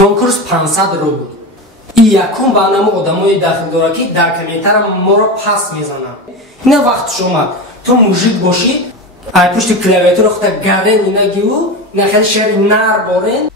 конкурс 500 рубл. И якум ба намо одамои дахил дора ки дар комментария моро паст мезананд. Ина вақт шума ту мужик боши, ай пушти клавиатура хута гарен ина гиву, ина хел шери нар борен.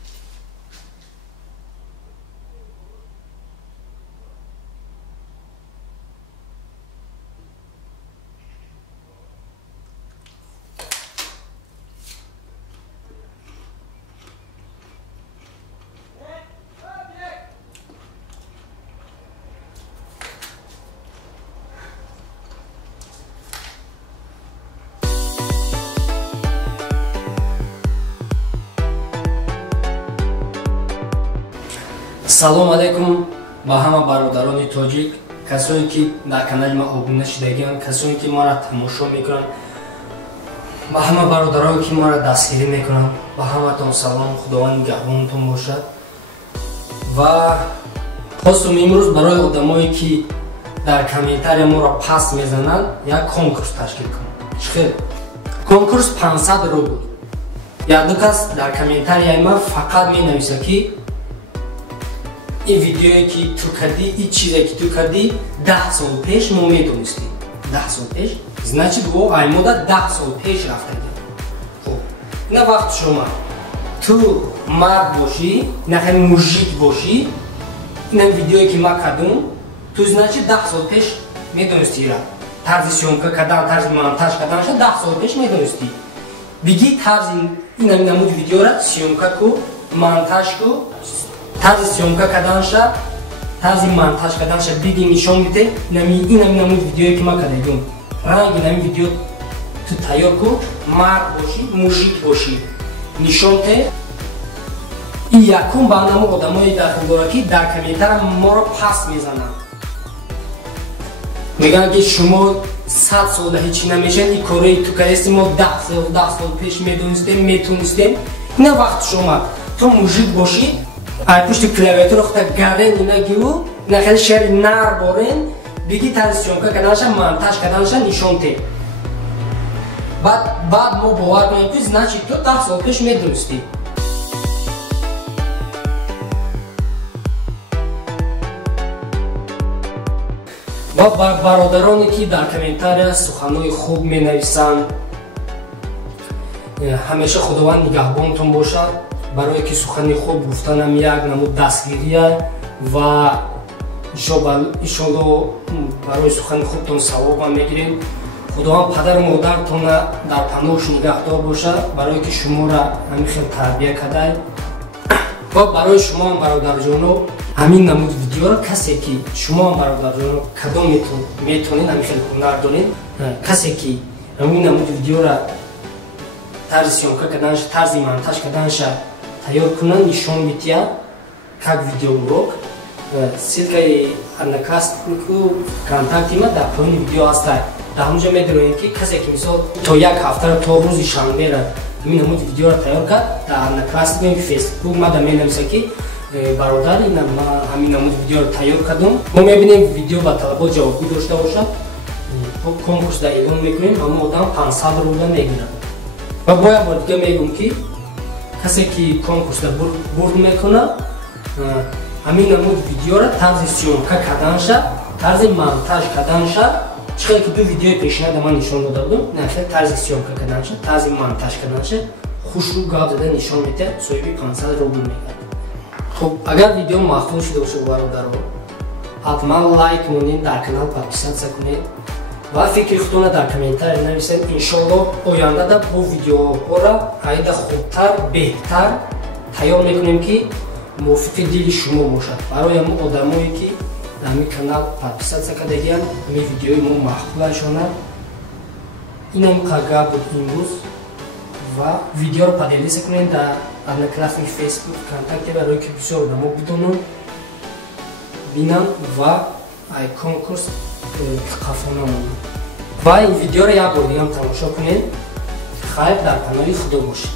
Салом алейкум ба ҳама бародарони тоҷик, касоне ки дар канали ма Обуна шидагианд, касоне ки маро тамошо мекунанд, ба ҳама бародароне ки маро дастгирӣ мекунанд, ба ҳаматон салом, худованд нигаҳбонтон бошад. Ва хостум имрӯз барои одамое ки дар комментария моро паст мезананд, як конкурс ташкил кунам. Чӣ конкурс 500 рубл. Яду кас дар комментарияи ма фақат менависад ки این ویدیویی که تو کردی، این چیزی که تو کردی 10 سال پیش ما میدونستی. 10 سال پیش значит گو ای مدت 10 سال پیش رفتگی. خب نه وقت شما تو مرد باشی، نه خیلی موژیک باشی، این ویدیویی که ما کردم تو значит 10 سال پیش میدونستی را. طرز سیومکا کردن، طرز مونتاژ کردنش 10 سال پیش میدونستی. دیگه طرز این نمود ویدیو را سیومکا کو، مونتاژ کو тарзи сёмка каданша, тарзи монтаж каданша биги нишон биде. Ин намуд видеое ки ма кардагим. Ранги нами видео ту тайёр кун, мард боши, мужик боши. Нишон те. И якум ба намо одамои дахил дора ки дар комментария моро паст мезананд. Мегӯянд ки шумо 100 сола ҳечи намешавед, ин кораи ту кардасти мо 10 сол пеш медонистем, метонистем. Ина вақт шума ту мужик боши, ай пушти клавиатура хута гарен ина гиву, ина хели шери нар борен, биги тарзи сёмка каданша, монтаж каданша нишон те. Баъд мо бовар кунем ки значит ту 10 сол пеш медонисти. Ва бародароне ки дар комментария суханои хуб менависанд, ҳамеша худованд нигаҳбонтон бошад. Барое ки сухани хуб гуфтанам як намуд дастгирия ва иншолло барои сухани хубтон савоба мегирем. Худованд падару модаратонро дар паноҳш нигаҳдор бошад, барое ки шуморо ҳамин хел тарбия кардай. Ва барои шумоам бародарҷоно ҳамин намуд видеоро касе ки шумоам бародарҷоно кадом метонед ҳамин хел ҳунар доред, касе ки ҳамин намуд видеоро тарзи сёмка карданша, тарзи монтаж карданша тайёр кунан, нишон бития как видеоурок. Ссилкаи однокласснику контакти ма дар поини видео ҳастад. Дар ҳамҷо медонед ки касе ки мисол то як ҳафтара то рӯзи шанбера ҳамин намуд видеоро тайёр кард, дар одноклассник фейсбук ма да менависад ки бародар ма ҳамин намуд видеоро тайёр кардам. Мо мебинем видео ба талабот ҷавобгӯ дошта бошад. Конкурс да эълон мекунем, ҳама одам 500 рубла мегирад. Ва бояд бор дига мегӯям ки касе ки конкурсда бурд мекуна, ҳамин намуд видеоро тарзи сёмка карданша, тарзи монтаж карданша, чӣ хеле ки ду видеои пешина ман нишон дода будам, нахел тарзи сёмка карданша, тарзи монтаж карданша хушу гап зада нишон медиҳад, соҳиби 500 рубл мегардад. Хуб, агар видео махфуз шуда бошад бародаро, ҳатман лайк монед, дар канал подписаться кунед ва фикри худтона дар комментария нависед. Иншолло ояндада бо видеоҳоро айда хубтар, беҳтар тайёр мекунем ки мувофиқи дили шумо бошад. Барои ҳамон одамое ки дар ҳамин канал подписаться кардагианд, ҳамин видеои мо махбулашонад. Инам қагар буд имрӯз ва видеоро поделиса кунед дар одноклассник, фейсбук, контакте, барои ки бисёр одамо бидонанд, бинанд ва ай конкурс қафона монад. Ва ин видеоро як бор дигам тамошо кунед. Хайр дар канали худо бошед.